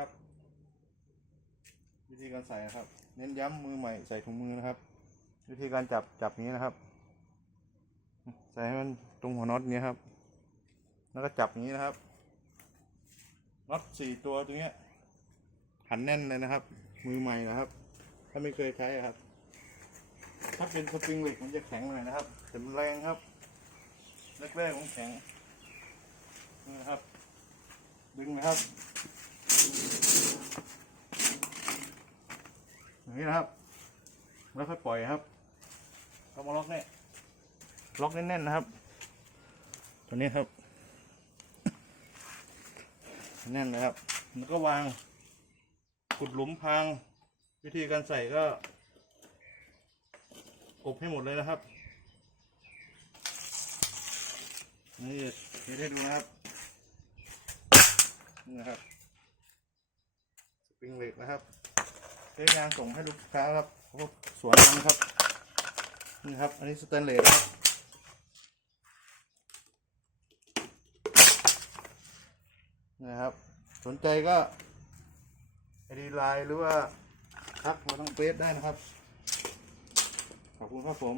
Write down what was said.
นะครับ วิธีการใส่นะครับ เน้นย้ำมือใหม่ใส่ถุงมือนะครับ วิธีการจับจับนี้นะครับ ใส่ให้มันตรงหัวน็อตนี้ครับ แล้วก็จับนี้นะครับน็อตสี่ตัวตรงเนี้ยหันแน่นเลยนะครับ มือใหม่นะครับ ถ้าไม่เคยใช้ครับ ถ้าเป็นสปริงเหล็กมันจะแข็งหน่อยนะครับแต่มันแรงครับแรกๆของแข็งนะครับ ดึงนะครับ อย่าง นี้นะครับ แล้วค่อยปล่อยครับเอามาล็อกเนี่ยล็อกแน่นๆนะครับ ตัวนี้ครับ แน่นนะครับ แล้วก็วางขุดหลุมพรางวิธีการใส่ก็กบให้หมดเลยนะครับ นี่เดี๋ยวให้ดูนะครับ นี่นะครับ สปริงเหล็กนะครับ ใช้งานส่งให้ลูกค้าครับพวกสวนทางครับ นี่ครับ อันนี้สแตนเลสครับนะครับ สนใจก็ไอดีไลน์หรือว่าทักมาทางเฟซได้นะครับ ขอบคุณครับผม